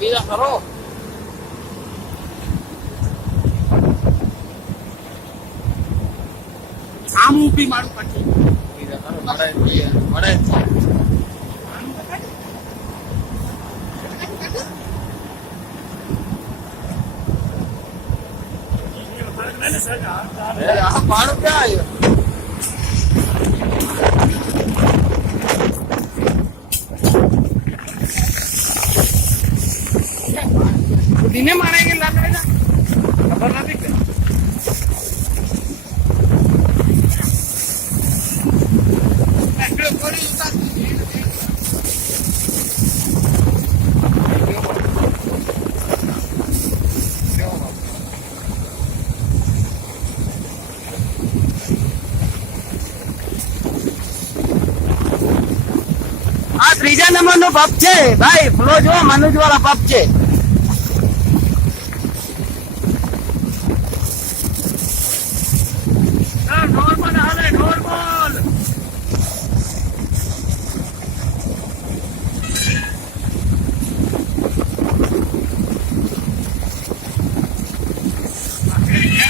બીજા કરો આમ ઊભી મારું પછી બીજા કરો મળે પાડું ક્યાં આવ્યો દિને મારે કે લાગે ખબર નથી કે આ ત્રીજા નંબર નો પપ છે ભાઈ ફ્લો જો મનુજ વાળા પપ છે